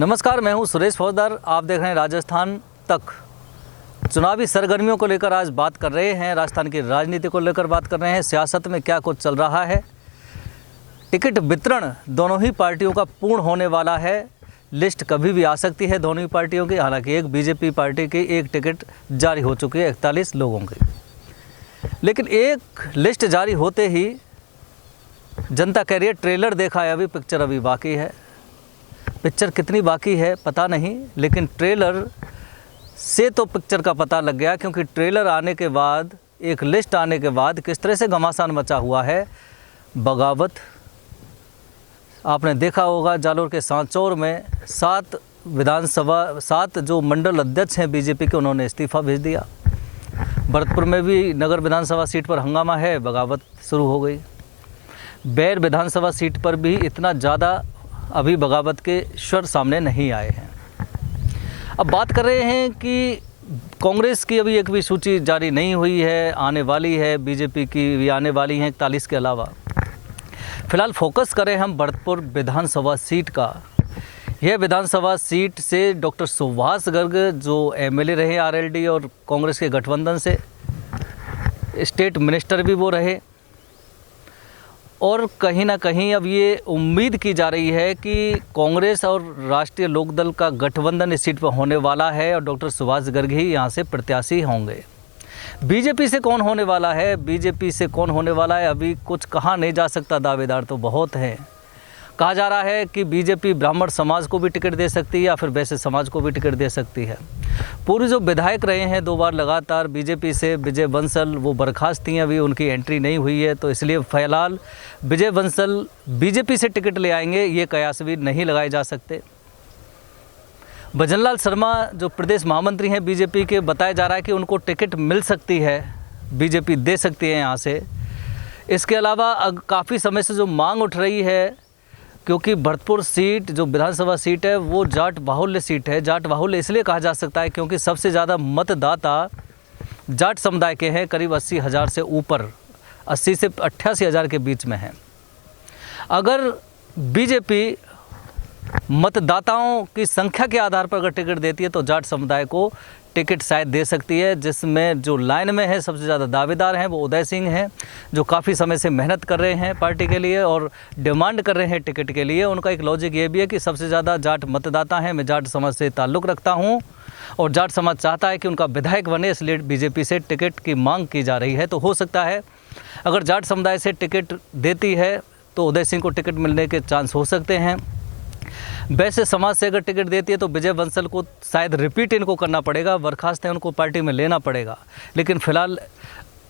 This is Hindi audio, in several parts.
नमस्कार, मैं हूं सुरेश फौजदार। आप देख रहे हैं राजस्थान तक। चुनावी सरगर्मियों को लेकर आज बात कर रहे हैं, राजस्थान की राजनीति को लेकर बात कर रहे हैं, सियासत में क्या कुछ चल रहा है। टिकट वितरण दोनों ही पार्टियों का पूर्ण होने वाला है। लिस्ट कभी भी आ सकती है दोनों ही पार्टियों की। हालांकि एक बीजेपी पार्टी की एक टिकट जारी हो चुकी है 41 लोगों की, लेकिन एक लिस्ट जारी होते ही जनता कह रही है ट्रेलर देखा है, अभी पिक्चर अभी बाकी है। पिक्चर कितनी बाकी है पता नहीं, लेकिन ट्रेलर से तो पिक्चर का पता लग गया, क्योंकि ट्रेलर आने के बाद, एक लिस्ट आने के बाद किस तरह से घमासान मचा हुआ है। बगावत आपने देखा होगा, जालोर के सांचौर में 7 जो मंडल अध्यक्ष हैं बीजेपी के, उन्होंने इस्तीफ़ा भेज दिया। भरतपुर में भी नगर विधानसभा सीट पर हंगामा है, बगावत शुरू हो गई। बैर विधानसभा सीट पर भी इतना ज़्यादा अभी बगावत के स्वर सामने नहीं आए हैं। अब बात कर रहे हैं कि कांग्रेस की अभी एक भी सूची जारी नहीं हुई है, आने वाली है। बीजेपी की भी आने वाली हैं 41 के अलावा। फिलहाल फोकस करें हम भरतपुर विधानसभा सीट का। यह विधानसभा सीट से डॉक्टर सुभाष गर्ग, जो एमएलए रहे आरएलडी और कांग्रेस के गठबंधन से, स्टेट मिनिस्टर भी वो रहे, और कहीं ना कहीं अब ये उम्मीद की जा रही है कि कांग्रेस और राष्ट्रीय लोकदल का गठबंधन इस सीट पर होने वाला है और डॉक्टर सुभाष गर्ग ही यहाँ से प्रत्याशी होंगे। बीजेपी से कौन होने वाला है, बीजेपी से कौन होने वाला है, अभी कुछ कहा नहीं जा सकता। दावेदार तो बहुत हैं। कहा जा रहा है कि बीजेपी ब्राह्मण समाज को भी टिकट दे सकती है या फिर वैश्य समाज को भी टिकट दे सकती है। पूर्व जो विधायक रहे हैं 2 बार लगातार बीजेपी से, विजय बंसल, वो बर्खास्त थी, अभी उनकी एंट्री नहीं हुई है, तो इसलिए फिलहाल विजय बंसल बीजेपी से टिकट ले आएंगे, ये कयास भी नहीं लगाए जा सकते। भजनलाल शर्मा जो प्रदेश महामंत्री हैं बीजेपी के, बताया जा रहा है कि उनको टिकट मिल सकती है, बीजेपी दे सकती है यहाँ से। इसके अलावा काफ़ी समय से जो मांग उठ रही है, क्योंकि भरतपुर सीट जो विधानसभा सीट है वो जाट बाहुल्य सीट है। जाट बाहुल्य इसलिए कहा जा सकता है क्योंकि सबसे ज़्यादा मतदाता जाट समुदाय के हैं, करीब 80,000 से ऊपर, 80 से 88,000 के बीच में हैं। अगर बीजेपी मतदाताओं की संख्या के आधार पर अगर टिकट देती है तो जाट समुदाय को टिकट शायद दे सकती है, जिसमें जो लाइन में है सबसे ज़्यादा दावेदार हैं वो उदय सिंह हैं, जो काफ़ी समय से मेहनत कर रहे हैं पार्टी के लिए और डिमांड कर रहे हैं टिकट के लिए। उनका एक लॉजिक ये भी है कि सबसे ज़्यादा जाट मतदाता हैं, मैं जाट समाज से ताल्लुक़ रखता हूँ और जाट समाज चाहता है कि उनका विधायक बने, इसलिए बीजेपी से टिकट की मांग की जा रही है। तो हो सकता है अगर जाट समुदाय से टिकट देती है तो उदय सिंह को टिकट मिलने के चांस हो सकते हैं। वैसे समाज से अगर टिकट देती है तो विजय बंसल को शायद रिपीट इनको करना पड़ेगा, बर्खास्त है, उनको पार्टी में लेना पड़ेगा, लेकिन फ़िलहाल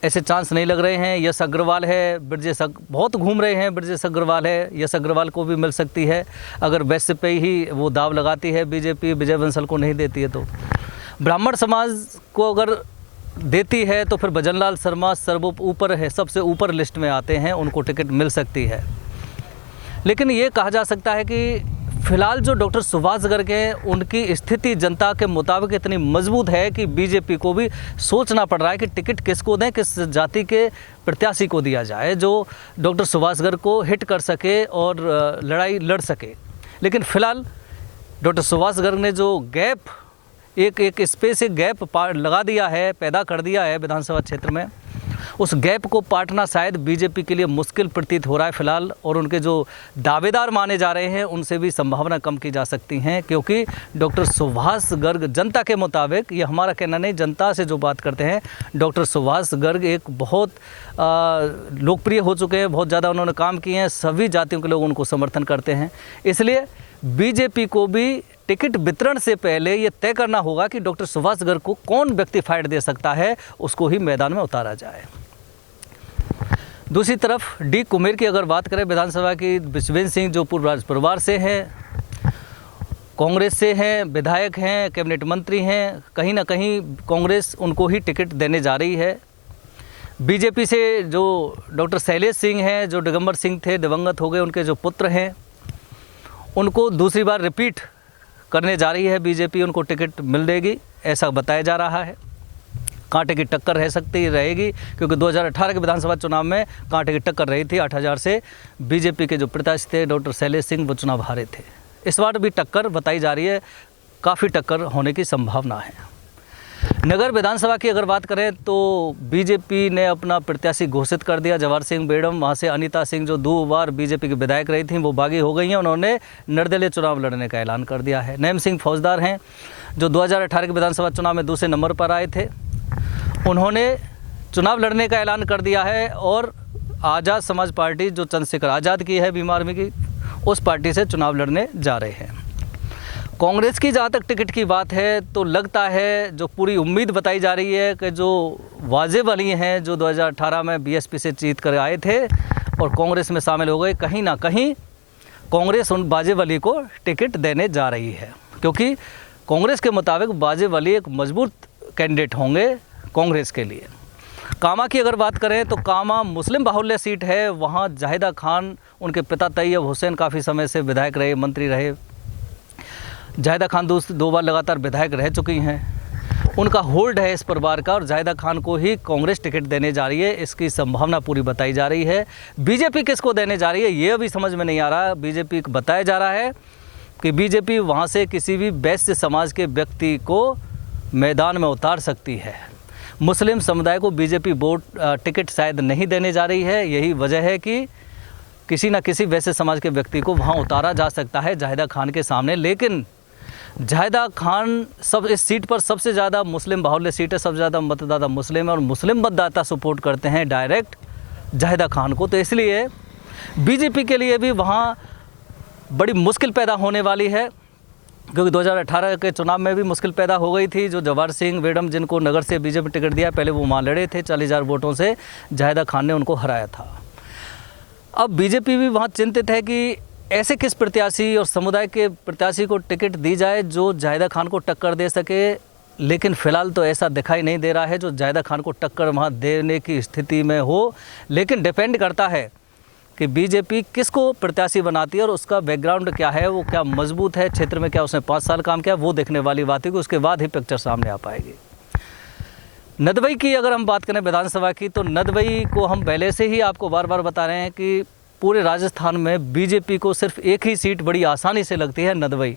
ऐसे चांस नहीं लग रहे हैं। यश अग्रवाल है, बहुत घूम रहे हैं, ब्रजेश अग्रवाल है, यश अग्रवाल को भी मिल सकती है अगर वैसे पे ही वो दाव लगाती है बीजेपी, विजय बंसल को नहीं देती है तो। ब्राह्मण समाज को अगर देती है तो फिर भजनलाल शर्मा ऊपर है, सबसे ऊपर लिस्ट में आते हैं, उनको टिकट मिल सकती है। लेकिन ये कहा जा सकता है कि फिलहाल जो डॉक्टर सुभाष गर्ग हैं उनकी स्थिति जनता के मुताबिक इतनी मजबूत है कि बीजेपी को भी सोचना पड़ रहा है कि टिकट किसको दें, किस जाति के प्रत्याशी को दिया जाए जो डॉक्टर सुभाष गर्ग को हिट कर सके और लड़ाई लड़ सके। लेकिन फिलहाल डॉक्टर सुभाष गर्ग ने जो गैप, एक स्पेस, एक गैप लगा दिया है, पैदा कर दिया है विधानसभा क्षेत्र में, उस गैप को पाटना शायद बीजेपी के लिए मुश्किल प्रतीत हो रहा है फिलहाल। और उनके जो दावेदार माने जा रहे हैं उनसे भी संभावना कम की जा सकती हैं, क्योंकि डॉक्टर सुभाष गर्ग जनता के मुताबिक, ये हमारा कहना नहीं, जनता से जो बात करते हैं, डॉक्टर सुभाष गर्ग एक बहुत लोकप्रिय हो चुके हैं, बहुत ज़्यादा उन्होंने काम किए हैं, सभी जातियों के लोग उनको समर्थन करते हैं। इसलिए बीजेपी को भी टिकट वितरण से पहले ये तय करना होगा कि डॉक्टर सुभाष गर्ग को कौन व्यक्ति फाइट दे सकता है, उसको ही मैदान में उतारा जाए। दूसरी तरफ डी कुमेर की अगर बात करें विधानसभा की, विश्वेंद्र सिंह जो पूर्व राज परिवार से हैं, कांग्रेस से हैं, विधायक हैं, कैबिनेट मंत्री हैं, कहीं ना कहीं कांग्रेस उनको ही टिकट देने जा रही है। बीजेपी से जो डॉक्टर शैलेश सिंह हैं, जो दिगंबर सिंह थे, दिवंगत हो गए, उनके जो पुत्र हैं, उनको दूसरी बार रिपीट करने जा रही है बीजेपी, उनको टिकट मिल देगी ऐसा बताया जा रहा है। कांटे की टक्कर रहेगी, क्योंकि 2018 के विधानसभा चुनाव में कांटे की टक्कर रही थी। 8,000 से बीजेपी के जो प्रत्याशी थे डॉक्टर शैलेश सिंह, वो चुनाव हारे थे। इस बार भी टक्कर बताई जा रही है, काफ़ी टक्कर होने की संभावना है। नगर विधानसभा की अगर बात करें तो बीजेपी ने अपना प्रत्याशी घोषित कर दिया, जवाहर सिंह बेड़म। वहाँ से अनीता सिंह जो 2 बार बीजेपी की विधायक रही थी वो बागी हो गई हैं, उन्होंने निर्दलीय चुनाव लड़ने का ऐलान कर दिया है। नैम सिंह फौजदार हैं जो 2018 के विधानसभा चुनाव में दूसरे नंबर पर आए थे, उन्होंने चुनाव लड़ने का ऐलान कर दिया है और आज़ाद समाज पार्टी जो चंद्रशेखर आज़ाद की है भीम आर्मी की, उस पार्टी से चुनाव लड़ने जा रहे हैं। कांग्रेस की जहाँ तक टिकट की बात है तो लगता है जो पूरी उम्मीद बताई जा रही है कि जो वाजिब अली हैं जो 2018 में बीएसपी से जीत कर आए थे और कांग्रेस में शामिल हो गए, कहीं ना कहीं कांग्रेस उन वाजिब अली को टिकट देने जा रही है, क्योंकि कांग्रेस के मुताबिक वाजिब अली एक मजबूत कैंडिडेट होंगे कांग्रेस के लिए। कामा की अगर बात करें तो कामा मुस्लिम बाहुल्य सीट है, वहाँ जाहिदा खान उनके पिता तैयब हुसैन काफ़ी समय से विधायक रहे, मंत्री रहे। जाहिदा खान 2 बार लगातार विधायक रह चुकी हैं, उनका होल्ड है इस परिवार का और जाहिदा खान को ही कांग्रेस टिकट देने जा रही है, इसकी संभावना पूरी बताई जा रही है। बीजेपी किसको देने जा रही है ये अभी समझ में नहीं आ रहा। बीजेपी बताया जा रहा है कि बीजेपी वहाँ से किसी भी वैश्य समाज के व्यक्ति को मैदान में उतार सकती है। मुस्लिम समुदाय को बीजेपी वोट टिकट शायद नहीं देने जा रही है, यही वजह है कि किसी न किसी वैश्य समाज के व्यक्ति को वहाँ उतारा जा सकता है जाहिदा खान के सामने। लेकिन जाहिदा खान इस सीट पर सबसे ज़्यादा मुस्लिम बाहुल्य सीट है, सबसे ज़्यादा मतदाता मुस्लिम है और मुस्लिम मतदाता सपोर्ट करते हैं डायरेक्ट जाहिदा खान को, तो इसलिए बीजेपी के लिए भी वहाँ बड़ी मुश्किल पैदा होने वाली है, क्योंकि 2018 के चुनाव में भी मुश्किल पैदा हो गई थी। जो जवाहर सिंह बेड़म जिनको नगर से बीजेपी टिकट दिया, पहले वो वहाँ लड़े थे, 40,000 वोटों से जाहिदा खान ने उनको हराया था। अब बीजेपी भी वहाँ चिंतित है कि ऐसे किस प्रत्याशी और समुदाय के प्रत्याशी को टिकट दी जाए जो जाहिदा खान को टक्कर दे सके, लेकिन फ़िलहाल तो ऐसा दिखाई नहीं दे रहा है जो जाहिदा खान को टक्कर वहाँ देने की स्थिति में हो। लेकिन डिपेंड करता है कि बीजेपी किसको प्रत्याशी बनाती है और उसका बैकग्राउंड क्या है, वो क्या मजबूत है, क्षेत्र में क्या उसने 5 साल काम किया, वो देखने वाली बात है कि उसके बाद ही पिक्चर सामने आ पाएगी। नदवई की अगर हम बात करें विधानसभा की, तो नदवई को हम पहले से ही आपको बार बार बता रहे हैं कि पूरे राजस्थान में बीजेपी को सिर्फ एक ही सीट बड़ी आसानी से लगती है, नदवई,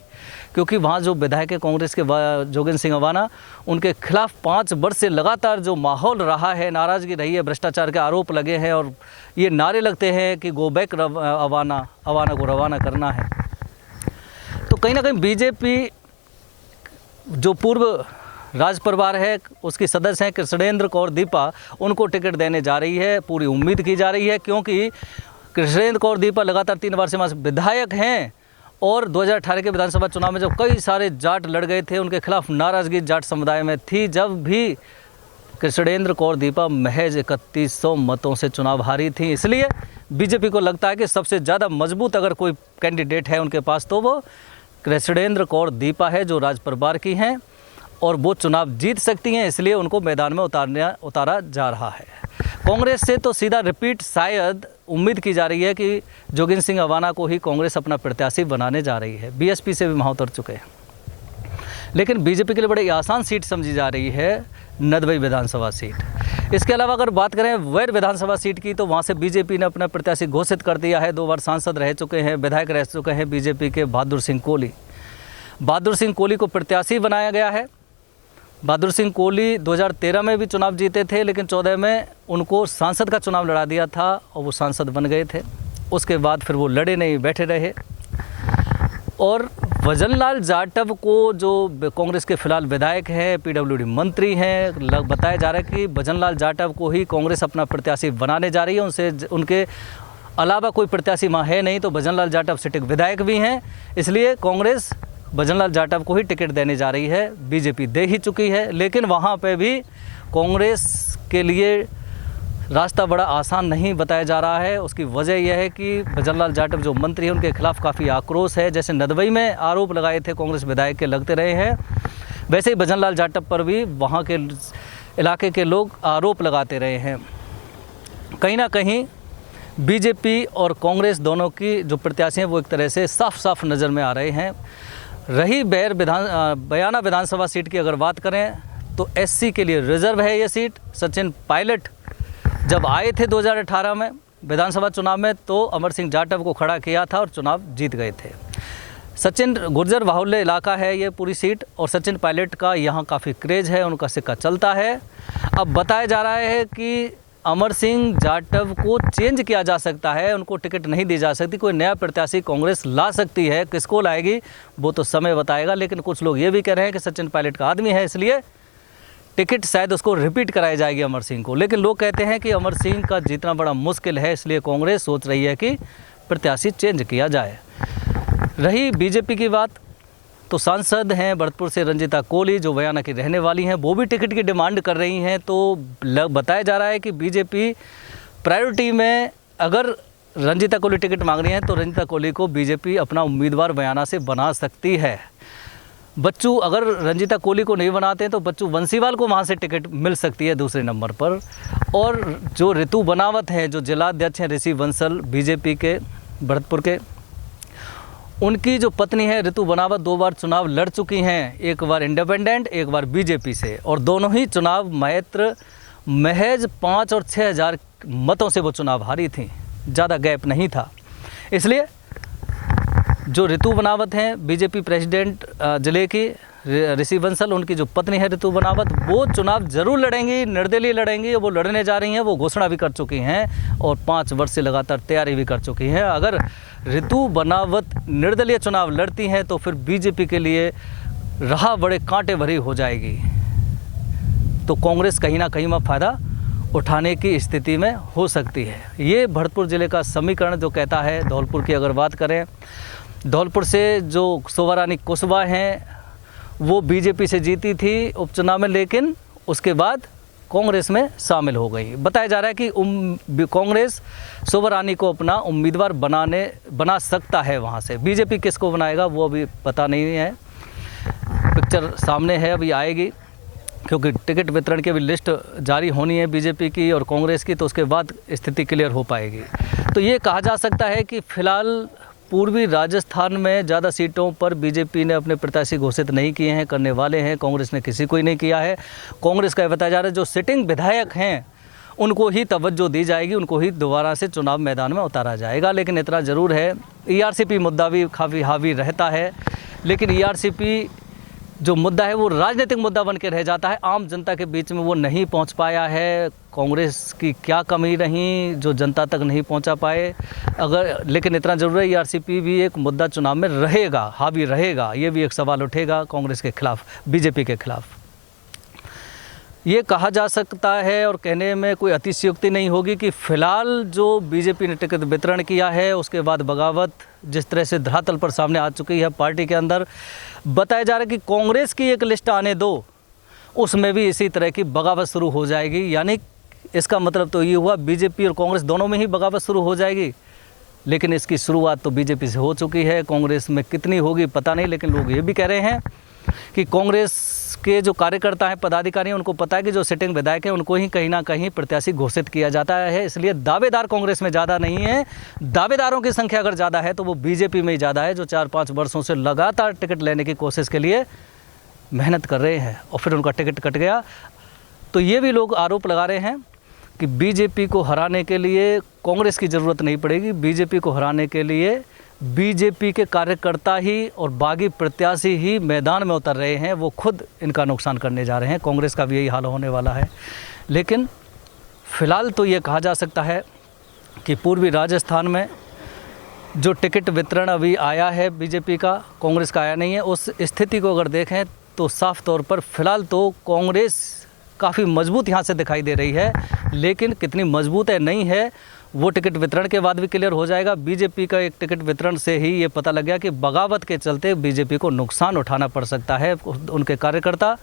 क्योंकि वहाँ जो विधायक है कांग्रेस के जोगिंद्र सिंह अवाना, उनके खिलाफ 5 वर्ष से लगातार जो माहौल रहा है, नाराज़गी रही है, भ्रष्टाचार के आरोप लगे हैं और ये नारे लगते हैं कि गो बैक अवाना को रवाना करना है। तो कहीं ना कहीं बीजेपी जो पूर्व राज परिवार है उसकी सदस्य हैं कृष्णेंद्र कौर दीपा, उनको टिकट देने जा रही है, पूरी उम्मीद की जा रही है, क्योंकि कृष्णेंद्र कौर दीपा लगातार 3 बार से विधायक हैं और 2018 के विधानसभा चुनाव में जब कई सारे जाट लड़ गए थे, उनके खिलाफ नाराज़गी जाट समुदाय में थी, जब भी कृष्णेंद्र कौर दीपा महज 3100 मतों से चुनाव हारी थी। इसलिए बीजेपी को लगता है कि सबसे ज़्यादा मजबूत अगर कोई कैंडिडेट है उनके पास तो वो कृष्णेंद्र कौर दीपा है, जो राज परिवार की हैं और वो चुनाव जीत सकती हैं, इसलिए उनको मैदान में उतारा जा रहा है। कांग्रेस से तो सीधा रिपीट शायद उम्मीद की जा रही है कि जोगिंद्र सिंह अवाना को ही कांग्रेस अपना प्रत्याशी बनाने जा रही है। बीएसपी से भी वहाँ उतर चुके हैं, लेकिन बीजेपी के लिए बड़ी आसान सीट समझी जा रही है नदवई विधानसभा सीट। इसके अलावा अगर बात करें वैर विधानसभा सीट की, तो वहाँ से बीजेपी ने अपना प्रत्याशी घोषित कर दिया है। 2 बार सांसद रह चुके हैं, विधायक रह चुके हैं बीजेपी के बहादुर सिंह कोहली को प्रत्याशी बनाया गया है। बहादुर सिंह कोहली 2013 में भी चुनाव जीते थे, लेकिन 14 में उनको सांसद का चुनाव लड़ा दिया था और वो सांसद बन गए थे। उसके बाद फिर वो लड़े नहीं, बैठे रहे। और भजनलाल जाटव को, जो कांग्रेस के फिलहाल विधायक हैं, पीडब्ल्यूडी मंत्री हैं, बताया जा रहा है कि भजनलाल जाटव को ही कांग्रेस अपना प्रत्याशी बनाने जा रही है। उनके अलावा कोई प्रत्याशी वहाँ है नहीं, तो भजनलाल जाटव सिटिंग विधायक भी हैं, इसलिए कांग्रेस भजनलाल जाटव को ही टिकट देने जा रही है। बीजेपी दे ही चुकी है, लेकिन वहाँ पे भी कांग्रेस के लिए रास्ता बड़ा आसान नहीं बताया जा रहा है। उसकी वजह यह है कि भजनलाल जाटव जो मंत्री हैं उनके खिलाफ काफ़ी आक्रोश है। जैसे नदवई में आरोप लगाए थे कांग्रेस विधायक के लगते रहे हैं, वैसे ही भजनलाल जाटव पर भी वहाँ के इलाके के लोग आरोप लगाते रहे हैं। कहीं ना कहीं बीजेपी और कांग्रेस दोनों की जो प्रत्याशी हैं वो एक तरह से साफ साफ नज़र में आ रहे हैं। रही बयाना विधानसभा सीट की अगर बात करें तो एससी के लिए रिजर्व है ये सीट। सचिन पायलट जब आए थे 2018 में विधानसभा चुनाव में, तो अमर सिंह जाटव को खड़ा किया था और चुनाव जीत गए थे। सचिन गुर्जर बाहुल्य इलाका है ये पूरी सीट, और सचिन पायलट का यहाँ काफ़ी क्रेज है, उनका सिक्का चलता है। अब बताया जा रहा है कि अमर सिंह जाटव को चेंज किया जा सकता है, उनको टिकट नहीं दी जा सकती, कोई नया प्रत्याशी कांग्रेस ला सकती है। किसको लाएगी वो तो समय बताएगा, लेकिन कुछ लोग ये भी कह रहे हैं कि सचिन पायलट का आदमी है, इसलिए टिकट शायद उसको रिपीट कराई जाएगी अमर सिंह को। लेकिन लोग कहते हैं कि अमर सिंह का जीतना बड़ा मुश्किल है, इसलिए कांग्रेस सोच रही है कि प्रत्याशी चेंज किया जाए। रही बीजेपी की बात, तो सांसद हैं भरतपुर से रंजीता कोली, जो बयाना की रहने वाली हैं, वो भी टिकट की डिमांड कर रही हैं। तो बताया जा रहा है कि बीजेपी प्रायोरिटी में अगर रंजीता कोली टिकट मांग रही हैं तो रंजीता कोली को बीजेपी अपना उम्मीदवार बयाना से बना सकती है। बच्चू अगर रंजीता कोली को नहीं बनाते हैं तो बच्चू बंसीवाल को वहाँ से टिकट मिल सकती है दूसरे नंबर पर। और जो ऋतु बनावत हैं, जो जिलाध्यक्ष हैं ऋषि बंसल बीजेपी के भरतपुर के, उनकी जो पत्नी है ऋतु बनावत 2 बार चुनाव लड़ चुकी हैं, एक बार इंडिपेंडेंट, एक बार बीजेपी से, और दोनों ही चुनाव महज 5 और 6 हज़ार मतों से वो चुनाव हारी थी, ज़्यादा गैप नहीं था। इसलिए जो ऋतु बनावत हैं बीजेपी प्रेसिडेंट जिले की ऋषि बंसल, उनकी जो पत्नी है ऋतु बनावत, वो चुनाव जरूर लड़ेंगी, निर्दलीय लड़ेंगी। वो लड़ने जा रही हैं, वो घोषणा भी कर चुकी हैं और 5 वर्ष से लगातार तैयारी भी कर चुकी हैं। अगर ऋतु बनावत निर्दलीय चुनाव लड़ती हैं तो फिर बीजेपी के लिए राह बड़े कांटे भरी हो जाएगी, तो कांग्रेस कहीं ना कहीं में फ़ायदा उठाने की स्थिति में हो सकती है। ये भरतपुर ज़िले का समीकरण जो कहता है। धौलपुर की अगर बात करें, धौलपुर से जो शोभा रानी कुशवाहा हैं वो बीजेपी से जीती थी उपचुनाव में, लेकिन उसके बाद कांग्रेस में शामिल हो गई। बताया जा रहा है कि कांग्रेस शोभा रानी को अपना उम्मीदवार बना सकता है वहाँ से। बीजेपी किसको बनाएगा वो अभी पता नहीं है, पिक्चर सामने है, अभी आएगी, क्योंकि टिकट वितरण की अभी लिस्ट जारी होनी है बीजेपी की और कांग्रेस की, तो उसके बाद स्थिति क्लियर हो पाएगी। तो ये कहा जा सकता है कि फिलहाल पूर्वी राजस्थान में ज़्यादा सीटों पर बीजेपी ने अपने प्रत्याशी घोषित नहीं किए हैं, करने वाले हैं, कांग्रेस ने किसी को ही नहीं किया है। कांग्रेस का बताया जा रहा है जो सिटिंग विधायक हैं उनको ही तवज्जो दी जाएगी, उनको ही दोबारा से चुनाव मैदान में उतारा जाएगा। लेकिन इतना ज़रूर है, ईआरसीपी मुद्दा भी काफ़ी हावी रहता है, लेकिन ईआरसीपी जो मुद्दा है वो राजनीतिक मुद्दा बन के रह जाता है, आम जनता के बीच में वो नहीं पहुंच पाया है। कांग्रेस की क्या कमी रही जो जनता तक नहीं पहुंचा पाए, लेकिन इतना ज़रूर है ईआरसीपी भी एक मुद्दा चुनाव में रहेगा, हावी रहेगा। ये भी एक सवाल उठेगा कांग्रेस के खिलाफ, बीजेपी के खिलाफ। ये कहा जा सकता है और कहने में कोई अतिशयोक्ति नहीं होगी कि फिलहाल जो बीजेपी ने टिकट वितरण किया है उसके बाद बगावत जिस तरह से धरातल पर सामने आ चुकी है पार्टी के अंदर, बताया जा रहा है कि कांग्रेस की एक लिस्ट आने दो, उसमें भी इसी तरह की बगावत शुरू हो जाएगी। यानी इसका मतलब तो ये हुआ बीजेपी और कांग्रेस दोनों में ही बगावत शुरू हो जाएगी। लेकिन इसकी शुरुआत तो बीजेपी से हो चुकी है, कांग्रेस में कितनी होगी पता नहीं। लेकिन लोग ये भी कह रहे हैं कि कांग्रेस के जो कार्यकर्ता हैं, पदाधिकारी हैं, उनको पता है कि जो सिटिंग विधायक हैं उनको ही कहीं ना कहीं प्रत्याशी घोषित किया जाता है, इसलिए दावेदार कांग्रेस में ज़्यादा नहीं है। दावेदारों की संख्या अगर ज़्यादा है तो वो बीजेपी में ही ज़्यादा है, जो 4-5 वर्षों से लगातार टिकट लेने की कोशिश के लिए मेहनत कर रहे हैं और फिर उनका टिकट कट गया। तो ये भी लोग आरोप लगा रहे हैं कि बीजेपी को हराने के लिए कांग्रेस की ज़रूरत नहीं पड़ेगी, बीजेपी को हराने के लिए बीजेपी के कार्यकर्ता ही और बागी प्रत्याशी ही मैदान में उतर रहे हैं, वो खुद इनका नुकसान करने जा रहे हैं। कांग्रेस का भी यही हाल होने वाला है। लेकिन फ़िलहाल तो ये कहा जा सकता है कि पूर्वी राजस्थान में जो टिकट वितरण अभी आया है बीजेपी का, कांग्रेस का आया नहीं है, उस स्थिति को अगर देखें तो साफ तौर पर फ़िलहाल तो कांग्रेस काफ़ी मजबूत यहाँ से दिखाई दे रही है। लेकिन कितनी मजबूत है नहीं है वो टिकट वितरण के बाद भी क्लियर हो जाएगा। बीजेपी का एक टिकट वितरण से ही ये पता लग गया कि बगावत के चलते बीजेपी को नुकसान उठाना पड़ सकता है। उनके कार्यकर्ता,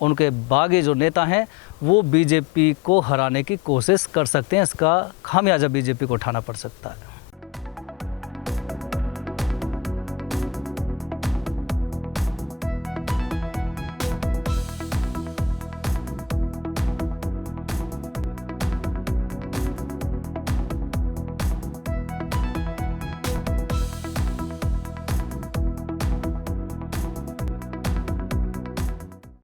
उनके बागी जो नेता हैं वो बीजेपी को हराने की कोशिश कर सकते हैं, इसका खामियाजा बीजेपी को उठाना पड़ सकता है।